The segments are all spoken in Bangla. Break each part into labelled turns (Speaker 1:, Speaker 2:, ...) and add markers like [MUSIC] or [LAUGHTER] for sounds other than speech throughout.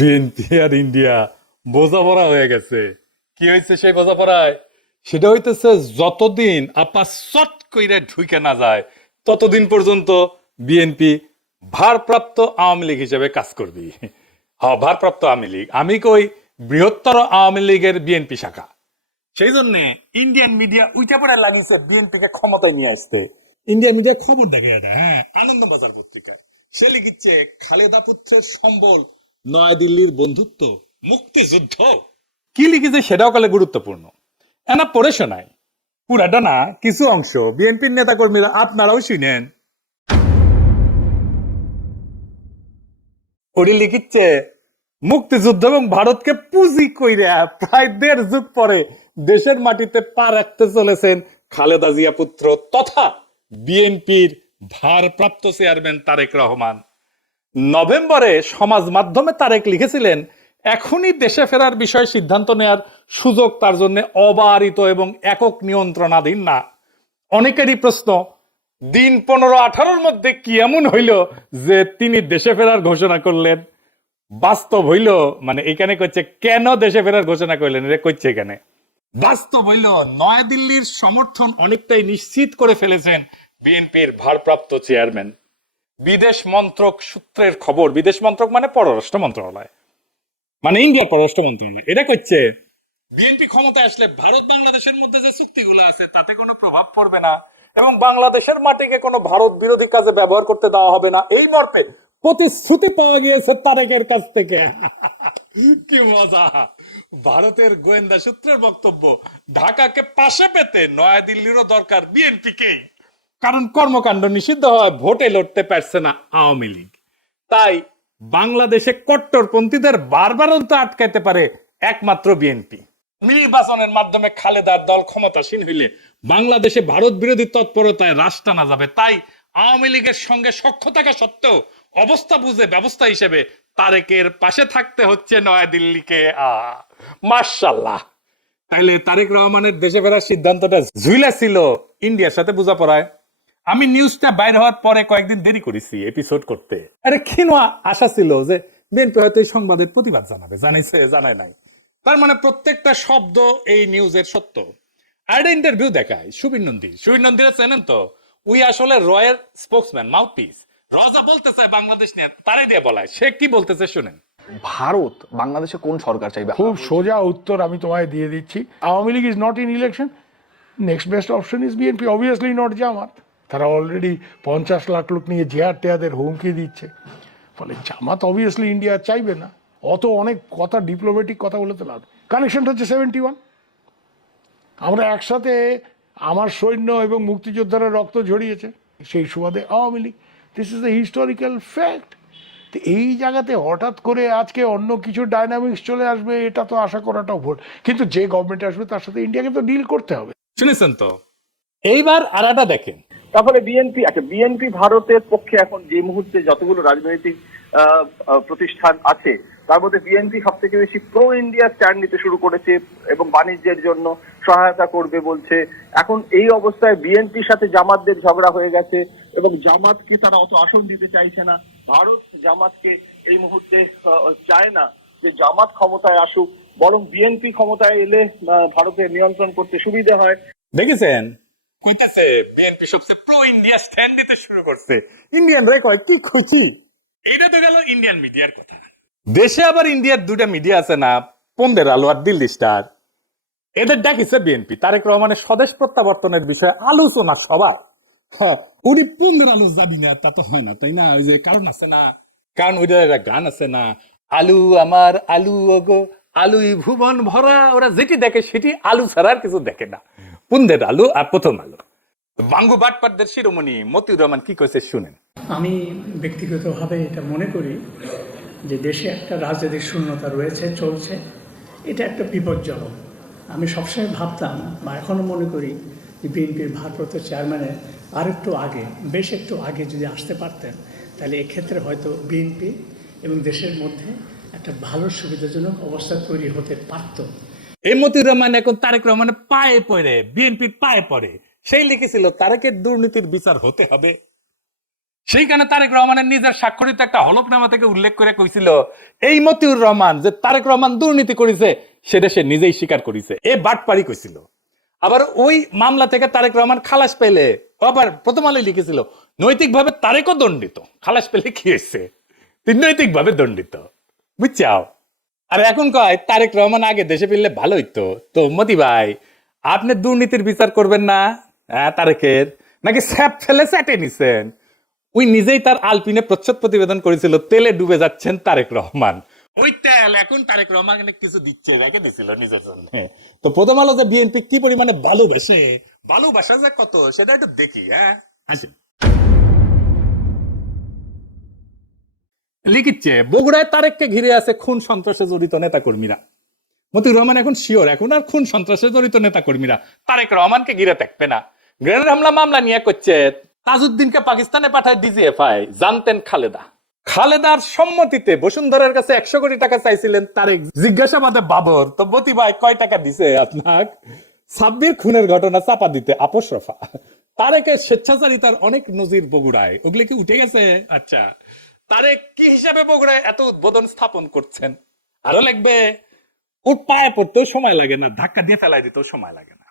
Speaker 1: বিএনপি আর ইন্ডিয়া বোঝাপড়া হয়ে গেছে
Speaker 2: কি হয়েছে সেই বোঝাপড়ায়
Speaker 1: সেটা হইতেছে যতদিন আপা সট কইরে ঢুকে না যায় ততদিন পর্যন্ত বিএনপি ভারপ্রাপ্ত আওয়ামী লীগ হিসেবে কাজ করবি হ্যাঁ ভারপ্রাপ্ত আওয়ামী লীগ আমি কই বৃহত্তর আওয়ামী লীগের বিএনপি শাখা
Speaker 2: সেই জন্য ইন্ডিয়ান মিডিয়া উইটা পড়ে লাগিয়েছে বিএনপি কে ক্ষমতায় নিয়ে আসতে
Speaker 3: ইন্ডিয়ান মিডিয়া খবর দেখে এটা হ্যাঁ আনন্দ বাজার পত্রিকায় সে লিখিচ্ছে খালেদা পুত্রের সম্বল নয়াদিল্লির বন্ধুত্ব মুক্তিযুদ্ধ
Speaker 1: কি লিখেছে সেটাও কালে গুরুত্বপূর্ণ এনা পড়ে শোনাই পুরাটা না কিছু অংশ বিএনপির নেতা কর্মীরা আপনারাও শুনেন ওটি লিখিচ্ছে মুক্তিযুদ্ধ এবং ভারতকে পুঁজি কইরা প্রায় দেড় যুগ পরে দেশের মাটিতে পা রাখতে চলেছেন খালেদা জিয়া পুত্র তথা বিএনপির ভারপ্রাপ্ত চেয়ারম্যান তারেক রহমান নভেম্বরে সমাজ মাধ্যমে তারেক লিখেছিলেন এখনই দেশে ফেরার বিষয়ে সিদ্ধান্ত নেয়ার সুযোগ তার জন্য অবারিত এবং একক নিয়ন্ত্রণাধীন না অনেকেরই প্রশ্ন দিন পনেরো আঠারোর মধ্যে কি এমন হইল যে তিনি দেশে ফেরার ঘোষণা করলেন বাস্তব হইল মানে এখানে করছে কেন দেশে ফেরার ঘোষণা করলেন এটা করছে এখানে বাস্তব হইল নয়াদিল্লির সমর্থন অনেকটাই নিশ্চিত করে ফেলেছেন বিএনপির ভারপ্রাপ্ত চেয়ারম্যান বিদেশ মন্ত্রক সূত্রের খবর বিদেশ মন্ত্রক মানে পররাষ্ট্র মন্ত্রণালয় মানে ইন্ডিয়ার পররাষ্ট্র মন্ত্রণালয় এটা করছে
Speaker 2: বিএনপি ক্ষমতা আসলে ভারত বাংলাদেশের মধ্যে যে চুক্তিগুলো আছে তাতে কোনো প্রভাব পড়বে না এবং বাংলাদেশের মাটিকে কোনো ভারত বিরোধী কাজে ব্যবহার করতে দেওয়া হবে না এই মর্পে
Speaker 1: প্রতিশ্রুতি পাওয়া গিয়েছে তারেকের কাছ থেকে
Speaker 2: [LAUGHS] কি মজা ভারতের গোয়েন্দা সূত্রের বক্তব্য ঢাকাকে পাশে পেতে নয়াদিল্লিরও দরকার বিএনপিকেই
Speaker 1: কারণ কর্মকাণ্ড নিষিদ্ধ হওয়ায় ভোটে লড়তে পারছে না আওয়ামী লীগ তাই বাংলাদেশে কট্টরপন্থীদের বারবার অন্ত আটকাইতে পারে একমাত্র বিএনপি
Speaker 2: নির্বাচনের মাধ্যমে খালেদার দল ক্ষমতাসীন হইলে বাংলাদেশে ভারত বিরোধী তৎপরতায় রাশ টানা যাবে তাই আওয়ামী লীগের সঙ্গে সক্ষ থাকা সত্ত্বেও অবস্থা বুঝে ব্যবস্থা হিসেবে তারেকের পাশে থাকতে হচ্ছে নয়াদিল্লিকে মার্শাল্লাহ
Speaker 1: তাইলে তারেক রহমানের দেশে ফেরার সিদ্ধান্তটা ঝুইলা ছিল ইন্ডিয়ার সাথে বোঝাপড়ায় আমি নিউজটা বাইর হওয়ার পরে কয়েকদিন দেরি করেছি এপিসোড করতে আরে ক্ষীণ আশা ছিল যে বিএনপি হয়তো এই সংবাদের প্রতিবাদ জানাবে জানাইছে জানায় নাই তার মানে প্রত্যেকটা শব্দ এই নিউজের সত্য ইন্টারভিউ দেখায় সুবীর নন্দী
Speaker 2: সুবীর চেনেন তো উই আসলে রয়ের মাউথপিস রজা বলতে চায় বাংলাদেশ নিয়ে তারাই দিয়ে বলায় সে কি বলতেছে শুনেন
Speaker 4: ভারত বাংলাদেশে কোন সরকার চাইবে
Speaker 5: খুব সোজা উত্তর আমি তোমায় দিয়ে দিচ্ছি Awami League is not in election next best option is BNP obviously not Jamaat তারা অলরেডি পঞ্চাশ লাখ লোক নিয়ে জেয়ার টেয়াদের হুমকি দিচ্ছে ফলে জামাত অবভিয়াসলি ইন্ডিয়া চাইবে না অত অনেক কথা ডিপ্লোম্যাটিক কথা বলে তো লাভ কানেকশনটা হচ্ছে সেভেন্টি ওয়ান আমরা একসাথে আমার সৈন্য এবং মুক্তিযোদ্ধারা রক্ত ঝরিয়েছে সেই সুবাদে Awami League this is a historical fact তো এই জায়গাতে হঠাৎ করে আজকে অন্য কিছু ডাইনামিক্স চলে আসবে এটা তো আশা করাটাও ভুল কিন্তু যে গভর্নমেন্ট আসবে তার সাথে ইন্ডিয়াকে তো ডিল করতে হবে
Speaker 1: শুনেছেন তো এইবার একটা দেখেন
Speaker 6: তারপরে বিএনপি আচ্ছা বিএনপি ভারতের পক্ষে এখন যে মুহূর্তে যতগুলো রাজনৈতিক প্রতিষ্ঠান আছে তার মধ্যে বিএনপি সব থেকে বেশি প্রো ইন্ডিয়া স্ট্যান্ড নিতে শুরু করেছে এবং বাণিজ্যের জন্য সহায়তা করবে বলছে এখন এই অবস্থায় বিএনপির সাথে জামাতদের ঝগড়া হয়ে গেছে এবং জামাতকে তারা অত আসন দিতে চাইছে না ভারত জামাতকে এই মুহূর্তে চায় না যে জামাত ক্ষমতায় আসুক বরং বিএনপি ক্ষমতায় এলে ভারতের নিয়ন্ত্রণ করতে সুবিধা হয়
Speaker 1: দেখেছেন
Speaker 2: কইতেছে বিএনপি সবচেয়ে প্রো ইন্ডিয়া স্ট্যান্ড দিতে শুরু করছে ইন্ডিয়ান কি তো গেল ইন্ডিয়ান মিডিয়ার কথা
Speaker 1: দেশে আবার ইন্ডিয়ার মিডিয়া আছে না পন্দের আলো আর দিল্লি স্টার এদের ডাকিছে বিএনপি তারেক রহমানের স্বদেশ প্রত্যাবর্তনের বিষয়ে আলোচনা সবার হ্যাঁ, উনি পন্দের আলো যাবি না তা তো হয় না তাই না ওই যে কারণ আছে না কারণ ওই গান আছে না আলু আমার আলু ওগো আলুই ভুবন ভরা ওরা যেটি দেখে সেটি আলু ছাড়া আর কিছু দেখে না পুন্দের আলু আর প্রথম আলু
Speaker 2: বাঙ্গু বাটপাটদের শিরোমণি মতিউর রহমান কি করেছে শুনেন
Speaker 7: আমি ব্যক্তিগতভাবে এটা মনে করি যে দেশে একটা রাজনৈতিক শূন্যতা রয়েছে চলছে এটা একটা বিপজ্জনক আমি সবসময় ভাবতাম বা এখনও মনে করি যে বিএনপির ভারপ্রাপ্ত চেয়ারম্যানের আর একটু আগে বেশ একটু আগে যদি আসতে পারতেন তাহলে এক্ষেত্রে হয়তো বিএনপি এবং দেশের মধ্যে একটা ভালো সুবিধাজনক অবস্থা তৈরি হতে পারত
Speaker 1: এই মতিউর রহমান এখন তারেক রহমানের পায়ে পড়ে বিএনপি পায়ে পড়ে সেই লিখেছিল তারেকের দুর্নীতির বিচার হতে হবে সেইখানে তারেক রহমানের নিজের স্বাক্ষরিত একটা হলফনামা থেকে উল্লেখ করে কইছিল এই মতিউর রহমান যে তারেক রহমান দুর্নীতি করেছে সেটা সে নিজেই স্বীকার করেছে এ বাট পারি কইছিল আবার ওই মামলা থেকে তারেক রহমান খালাস পেলে আবার প্রথম আলোয় লিখেছিল নৈতিকভাবে তারেকও দণ্ডিত খালাস পেলে কি হয়েছে তিনি নৈতিকভাবে দণ্ডিত বুঝছাও আর এখন কয় তারেক রহমান আগে দেশে ফিরলে ভালো হইতো তো মতি ভাই আপনি দুর্নীতির বিচার করবেন না হ্যাঁ, তারেকের নাকি স্যাপ ফেলে স্যাটে নিছেন ওই নিজেই তার আলপিনে প্রচ্ছদ প্রতিবেদন করেছিল তেলে ডুবে যাচ্ছেন তারেক রহমান
Speaker 2: ওই তেল এখন তারেক রহমান কিছু দিচ্ছে রেখে দিছিল নিজের জন্য
Speaker 1: তো প্রথম আলো যে বিএনপি কি পরিমাণে ভালোবাসে
Speaker 2: ভালোবাসা যে কত সেটা একটু দেখি হ্যাঁ আসেন
Speaker 1: লিখিচ্ছে বগুড়ায় তারেককে ঘিরে আছে খুন সন্ত্রাসে জড়িত নেতাকর্মীরা মতিউর রহমান এখন শিওর এখন আর খুন সন্ত্রাসে জড়িত নেতাকর্মীরা তারেক রহমানকে ঘিরে থাকবে না গ্রেনেড হামলা মামলা নিয়ে করছে তাজউদ্দিনকে পাকিস্তানে পাঠায় ডিজিএফআই জানতেন খালেদা খালেদার সম্মতিতে বসুন্ধরার কাছে একশো কোটি টাকা চাইছিলেন তারেক জিজ্ঞাসাবাদে বাবর তো বতি ভাই কয় টাকা দিছে আপনার সাব্বির খুনের ঘটনা চাপা দিতে আপস রফা তারেকের স্বেচ্ছাচারিতার অনেক নজির বগুড়ায় ওগুলি কি উঠে গেছে আচ্ছা তারে কি হিসাবে বগুড়ায় এত উদ্বোধন স্থাপন করছেন আরো লাগবে ওর পায়ে পড়তেও সময় লাগে না ধাক্কা দিয়ে ফেলাই দিতেও সময় লাগে না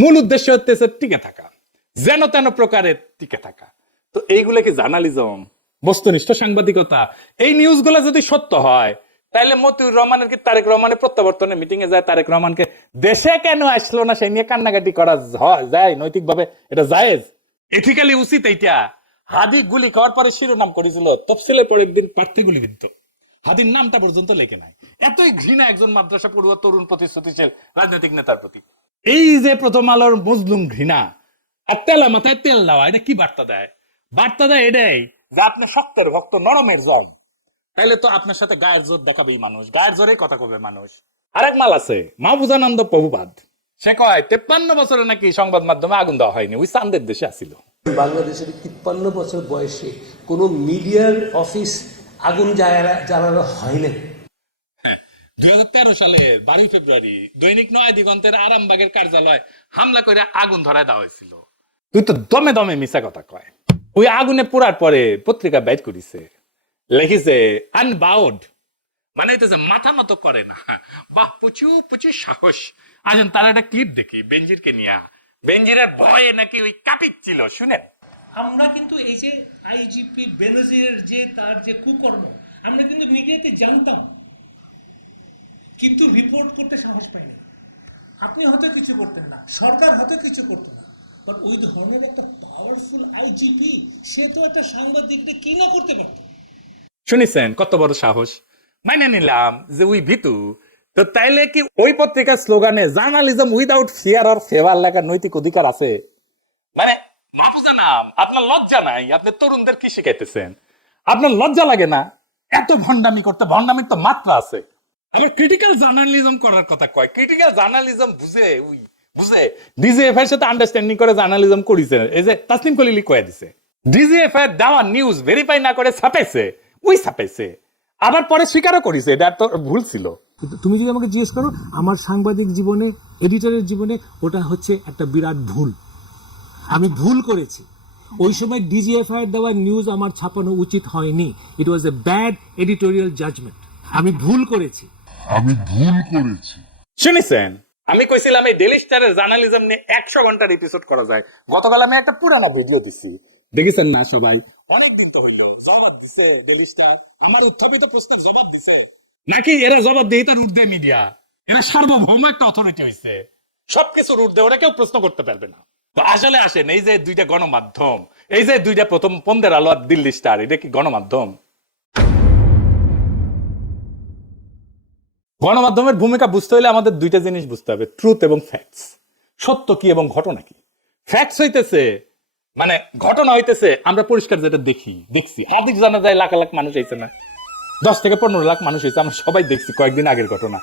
Speaker 1: মূল উদ্দেশ্য হচ্ছে টিকে থাকা যেন তেন প্রকারে টিকে থাকা তো এইগুলো কি জার্নালিজম বস্তুনিষ্ঠ সাংবাদিকতা এই নিউজগুলো যদি সত্য হয় তাহলে মতিউর রহমানের কি তারেক রহমানের প্রত্যাবর্তনে মিটিং এ যায় তারেক রহমানকে দেশে কেন আসলো না সেই নিয়ে কান্নাকাটি করা যায় নৈতিকভাবে এটা জায়েজ
Speaker 2: এথিক্যালি উচিত এইটা
Speaker 1: হাদি গুলি খাওয়ার পরে শিরোনাম করেছিল তফসিলে পরের দিন প্রার্থী গুলিবিদ্ধ হাদির নামটা পর্যন্ত লেখে নাই এতই ঘৃণা একজন মাদ্রাসা পড়ুয়া তরুণ প্রতিশ্রুতিশীল রাজনৈতিক নেতার প্রতি এই যে প্রথম আলোর মজলুম ঘৃণা মাথায় তেল দেওয়া এটা কি বার্তা দেয় বার্তা দেয় এটাই
Speaker 8: যে আপনি শক্তের ভক্ত নরমের তাহলে তো আপনার সাথে গায়ের জোর দেখাবেই মানুষ গায়ের জোরে কথা কবে মানুষ
Speaker 1: আরেক মাল আছে মাহবুজানন্দ প্রভুবাদ
Speaker 2: সে কয় তেপ্পান্ন বছরে নাকি সংবাদ মাধ্যমে আগুন দেওয়া হয়নি ওই চান্দের দেশে আসিল
Speaker 9: বাংলাদেশের তিপ্পান্ন বছর বয়সে কোন মিডিয়ার অফিস আগুন জ্বালানো হয় না
Speaker 2: হ্যাঁ, দুই হাজার তেরো সালে বারোই ফেব্রুয়ারি দৈনিক দিগন্তের আরামবাগের কার্যালয় হামলা করে আগুন ধরায় দেওয়া হয়েছিল
Speaker 1: তুই তো দমে দমে মিশা কথা কয় ওই আগুনে পোড়ার পরে পত্রিকা ব্যাট করিছে লেখিছে আনবাউড
Speaker 2: মানে এটা মাথা মতো করে না বাহ প্রচুর প্রচুর সাহস আজ আচ্ছা, তার একটা ক্লিপ দেখি বেঞ্জিরকে নিয়ে বেনজিরের ভয়ে নাকি ওই ছিল শুনে
Speaker 10: আমরা কিন্তু এই যে আইজিপি বেনজিরের যে তার যে কুকর্ম আমরা কিন্তু মিডিয়াতে জানতাম কিন্তু রিপোর্ট করতে সাহস পাই না আপনি হতে কিছু করতেন না সরকার হতে কিছু করতো না বাট ওই ধরনের একটা পাওয়ারফুল আইজিপি সে তো একটা সাংবাদিককে কি না করতে পারত
Speaker 1: শুনেছেন কত বড় সাহস মানে নিলাম যে ওই ভিতু তো তাইলে কি ওই পত্রিকার স্লোগানে journalism without fear or favour লেখা নৈতিক অধিকার আছে
Speaker 2: মানে মাহফুজা নাম আপনার লজ্জা নাই আপনি তরুণদের কি শিখাইতেছেন আপনার লজ্জা লাগে না এত ভণ্ডামি করতে ভণ্ডামির তো মাত্রা আছে আবার ক্রিটিক্যাল জার্নালিজম করার কথা কয় ক্রিটিক্যাল জার্নালিজম বুঝে উই বুঝে
Speaker 1: ডিজিএফ এর সাথে আন্ডারস্ট্যান্ডিং করে জার্নালিজম করিছে এই যে তাসলিম কলিলি কয়ে দিছে ডিজিএফ এর দেওয়া নিউজ ভেরিফাই না করে ছাপেছে উই ছাপেছে আবার পরে স্বীকারও করিছে এটা তো ভুল ছিল
Speaker 11: তুমি যদি আমাকে জিজ্ঞেস করো আমার সাংবাদিক জীবনে এডিটরের জীবনে ওটা হচ্ছে একটা বিরাট ভুল আমি আচ্ছা। ভুল করেছি ওই সময় ডিজিএফআই দেওয়া নিউজ আমার ছাপানো উচিত হয়নি it was a bad editorial judgement আমি ভুল করেছি আমি ভুল
Speaker 1: করেছি শুনেছেন
Speaker 2: আমি কইছিলাম এই ডেলি স্টারের জার্নালিজম নিয়ে একশো ঘন্টার এপিসোড করা যায় গতকাল আমি একটা পুরানো ভিডিও দিছি
Speaker 1: দেখেছেন না সবাই
Speaker 8: অনেকদিন তো হইলো জবাব দিছে ডেলি স্টার আমার উত্থাপিত প্রশ্নের জবাব দিছে
Speaker 1: নাকি এরা জবাবদিহিতার ঊর্ধ্বে মিডিয়া এরা সার্বভৌম একটা অথরিটি হয়েছে সবকিছুর ঊর্ধ্বে ওরা কেউ প্রশ্ন করতে পারবে না আসলে আসেন এই যে দুইটা গণমাধ্যম এই যে দুইটা প্রথম পন্দের আলো আর দিল্লি স্টার এটা কি গণমাধ্যম গণমাধ্যমের ভূমিকা বুঝতে হলে আমাদের দুইটা জিনিস বুঝতে হবে ট্রুথ এবং ফ্যাক্টস সত্য কি এবং ঘটনা কি ফ্যাক্টস হইতেছে মানে ঘটনা হইতেছে আমরা পরিষ্কার যেটা দেখি দেখছি হাদিক জানা যায় লাখ লাখ মানুষ হইছে না দশ থেকে পনেরো লাখ মানুষ হয়েছে আমরা সবাই দেখছি কয়েকদিন আগের ঘটনা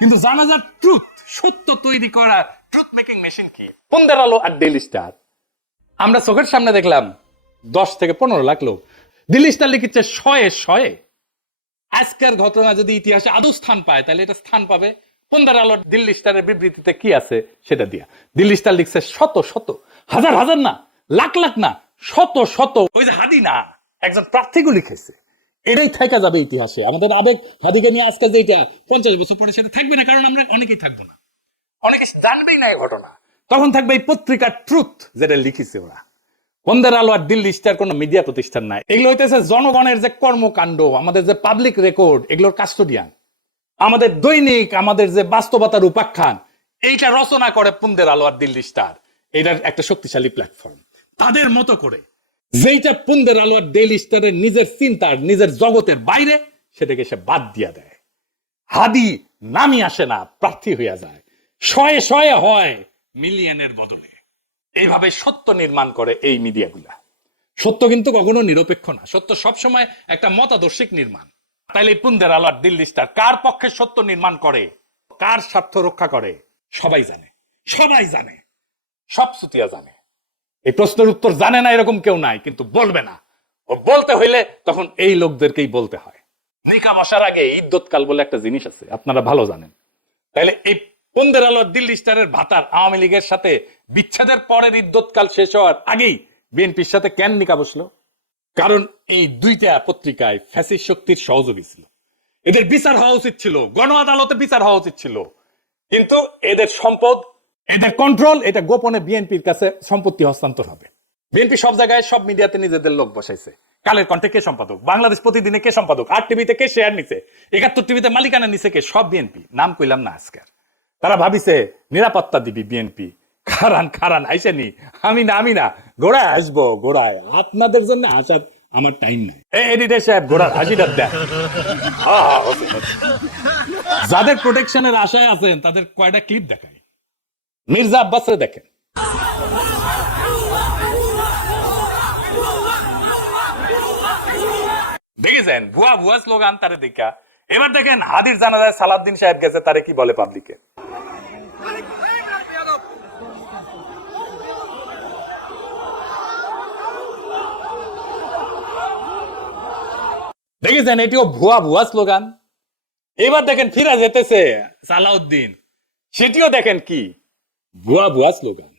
Speaker 2: কিন্তু জানা যায় ট্রুথ সত্য তৈরি করা ট্রুথ মেকিং মেশিন কি
Speaker 1: পন্দার আলো আর ডেলি স্টার আমরা চোখের সামনে দেখলাম দশ থেকে পনেরো লাখ লোক দিল্লি স্টার লিখেছে শয়ে শয়ে আজকের ঘটনা যদি ইতিহাসে আদৌ স্থান পায় তাহলে এটা স্থান পাবে পন্দার আলো দিল্লি স্টারের বিবৃতিতে কি আছে সেটা দিয়া দিল্লি স্টার লিখছে শত শত হাজার হাজার না লাখ লাখ না শত শত ওই যে হাদি না একজন প্রার্থীগুলি লিখেছে এটাই থাকা যাবে ইতিহাসে আমাদের আবেগ হাদিকে নিয়ে আজকে যে এটা পঞ্চাশ বছর পরে সেটা থাকবে না কারণ আমরা অনেকেই থাকবো না অনেকে জানবেই না এই ঘটনা তখন থাকবে এই পত্রিকার ট্রুথ যেটা লিখেছে ওরা বন্দের আলো আর দিল্লি স্টার কোনো মিডিয়া প্রতিষ্ঠান নাই এগুলো হইতেছে জনগণের যে কর্মকাণ্ড আমাদের যে পাবলিক রেকর্ড এগুলোর কাস্টোডিয়ান আমাদের দৈনিক আমাদের যে বাস্তবতার উপাখ্যান এইটা রচনা করে পুন্দের আলো আর দিল্লি স্টার এটার একটা শক্তিশালী প্ল্যাটফর্ম তাদের মতো করে যেইটা পুন্দের আলো আর ডেইলি স্টারের নিজের চিন্তার নিজের জগতের বাইরে সেটাকে সে বাদ দিয়ে দেয় হাদি নামি আসে না প্রার্থী হইয়া যায় শয়ে শয়ে হয় মিলিয়নের বদলে এইভাবে সত্য নির্মাণ করে এই মিডিয়াগুলা সত্য কিন্তু কখনো নিরপেক্ষ না সত্য সবসময় একটা মতাদর্শিক নির্মাণ তাইলে পুন্দের আলো আর দিল্লি স্টার কার পক্ষে সত্য নির্মাণ করে কার স্বার্থ রক্ষা করে সবাই জানে সবাই জানে সব সুতিয়া জানে এই প্রশ্নের উত্তর জানে না এরকম কেউ নাই কিন্তু বলবে না ও বলতে হইলে তখন এই লোকদেরকেই বলতে হয় নিকা বসার আগে ইদ্যৎকাল বলে একটা জিনিস আছে আপনারা ভালো জানেন তাহলে এই পন্দের আলো দিল্লি স্টারের ভাতার আওয়ামী লীগের সাথে বিচ্ছেদের পরের ইদ্যৎকাল শেষ হওয়ার আগেই বিএনপির সাথে কেন নিকা বসলো কারণ এই দুইটা পত্রিকায় ফ্যাসি শক্তির সহযোগী ছিল এদের বিচার হওয়া উচিত ছিল গণ আদালতে বিচার হওয়া উচিত ছিল কিন্তু এদের সম্পদ এটা কন্ট্রোল এটা গোপনে বিএনপির কাছে সম্পত্তি হস্তান্তর হবে বিএনপি সব জায়গায় সব মিডিয়াতে নিজেদের লোক বসাইছে কালের কণ্ঠে কে সম্পাদক বাংলাদেশ প্রতিদিনে কে সম্পাদক আট টিভিতে কে শেয়ার নিছে একাত্তর টিভিতে মালিকানা নিছে কে সব বিএনপি নাম কইলাম না আজকে তারা ভাবিছে নিরাপত্তা দিবি বিএনপি খারান খারান আইসেনি আমি না আমি না গোড়ায় আসবো গোড়ায় আপনাদের জন্য আসার আমার টাইম নাই এডিটর সাহেব গোড়ার হাসিটা দেন যাদের প্রোটেকশনের আশায় আছেন তাদের কয়টা ক্লিপ দেখায় মির্জা আব্বাসরে দেখেন দেখেছেন ভুয়া ভুয়া স্লোগান তারে দেখা এবার দেখেন হাদির জানাজায় সালাদ্দিন সাহেব গেছে তারে কি বলে পাবলিকে দেখেছেন এটিও ভুয়া ভুয়া স্লোগান এবার দেখেন ফিরা যেতেছে সালাউদ্দিন সেটিও দেখেন কি ভুয়া ভুয়া স্লোগান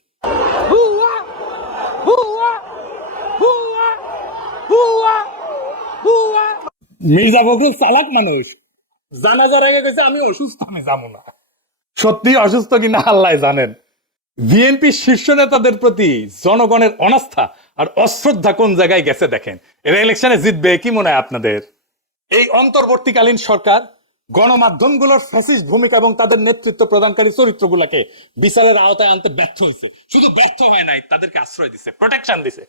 Speaker 1: মির্জা ফখরুল চালাক মানুষ জানাজার আগে গেছে আমি অসুস্থ আমি যাবো না সত্যি অসুস্থ কিনা আল্লাহ জানেন বিএনপি শীর্ষ নেতাদের প্রতি জনগণের অনাস্থা আর অশ্রদ্ধা কোন জায়গায় গেছে দেখেন এরা ইলেকশনে জিতবে কি মনে হয় আপনাদের এই অন্তর্বর্তীকালীন সরকার গণমাধ্যমগুলোর ভূমিকা এবং তাদের নেতৃত্ব প্রদানকারী চরিত্রগুলোকে বিচারের আওতায় আনতে ব্যর্থ হয়েছে শুধু ব্যর্থ হয় নাই তাদেরকে আশ্রয় দিছে প্রোটেকশন দিছে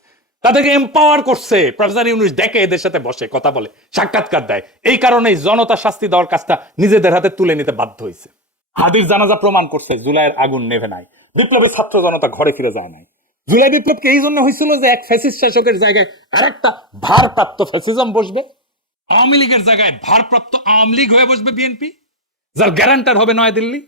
Speaker 1: তাদেরকে এম্পাওয়ার করছে প্রফেসর ইউনুস এদের সাথে বসে কথা বলে সাক্ষাৎকার দেয় এই জনতা শাস্তি দেওয়ার কাজটা নিজেদের হাতে তুলে নিতে বাধ্য হয়েছে হাদির জানাজা প্রমাণ করছে জুলাইয়ের আগুন নেভে নাই বিপ্লবী ছাত্র জনতা ঘরে ফিরে যায় নাই জুলাই বিপ্লবকে এই জন্য হয়েছিল যে এক ফ্যাসিস্ট শাসকের জায়গায় আরেকটা ভারপ্রাপ্ত ফ্যাসিজম বসবে
Speaker 2: আওয়ামী লীগের জায়গায় ভারপ্রাপ্ত আওয়ামী লীগ হয়ে বসবে বিএনপি
Speaker 1: যার গ্যারান্টার হবে নয় দিল্লি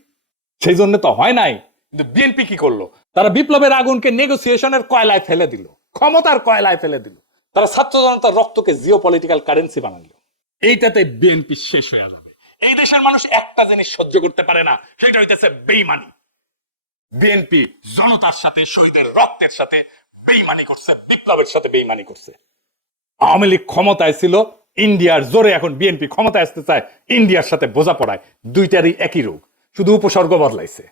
Speaker 1: সেই জন্য তো হয় নাই কিন্তু বিএনপি কি করলো তারা বিপ্লবের আগুনকে নেগোসিয়েশনের কয়লায় ফেলে দিল ক্ষমতার কয়লায় ফেলে দিল তারা ছাত্র জনতার রক্তকে জিও পলিটিক্যাল কারেন্সি বানালো এইটাতে বিএনপি শেষ হয়ে যাবে এই দেশের মানুষ একটা জিনিস সহ্য করতে পারে না সেটা হইতেছে বেইমানি বিএনপি জনতার সাথে শহীদের রক্তের সাথে বেইমানি করছে বিপ্লবের সাথে বেইমানি করছে আওয়ামী লীগ ক্ষমতায় ছিল ইন্ডিয়ার জোরে এখন বিএনপি ক্ষমতা আসতে চায় ইন্ডিয়ার সাথে বোঝাপড়ায় দুইটারই একই রোগ শুধু উপসর্গ বদলাইছে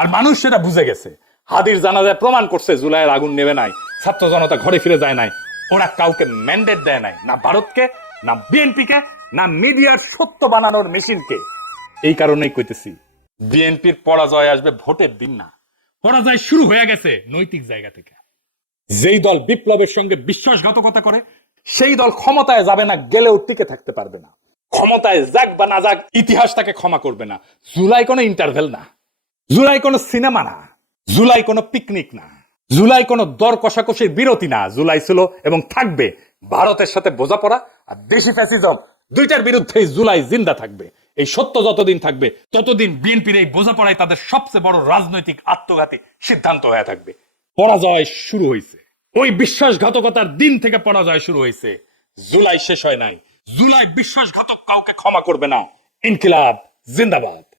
Speaker 1: আর মানুষ সেটা বুঝে গেছে হাদির জানাজায় প্রমাণ করছে জুলাইয়ের আগুন নেবে নাই ছাত্র জনতা ঘরে ফিরে যায় নাই ওরা কাউকে ম্যান্ডেট দেয় নাই না ভারতকে না বিএনপিকে না মিডিয়ার সত্য বানানোর মেশিনকে এই কারণেই কইতেছি বিএনপির পরাজয় আসবে ভোটের দিন না পরাজয় শুরু হয়ে গেছে নৈতিক জায়গা থেকে যেই দল বিপ্লবের সঙ্গে বিশ্বাসঘাতকতা করে সেই দল ক্ষমতায় যাবে না গেলেও টিকে থাকতে পারবে না ক্ষমতায় যাক বা না যাক ইতিহাস তাকে ক্ষমা করবে না জুলাই কোনো ইন্টারভেল না জুলাই কোনো সিনেমা না জুলাই কোনো পিকনিক না জুলাই কোনো দর কষাকষির বিরতি না জুলাই ছিল এবং থাকবে ভারতের সাথে বোঝাপড়া আর দেশি ফ্যাসিজম দুইটার বিরুদ্ধে জুলাই জিন্দা থাকবে এই সত্য যতদিন থাকবে ততদিন বিএনপির এই বোঝাপড়ায় তাদের সবচেয়ে বড় রাজনৈতিক আত্মঘাতী সিদ্ধান্ত হয়ে থাকবে পরাজয় শুরু হয়েছে ওই বিশ্বাসঘাতকতার দিন থেকে পরাজয় শুরু হয়েছে জুলাই শেষ হয় নাই জুলাই বিশ্বাসঘাতক কাউকে ক্ষমা করবে না ইনকিলাব জিন্দাবাদ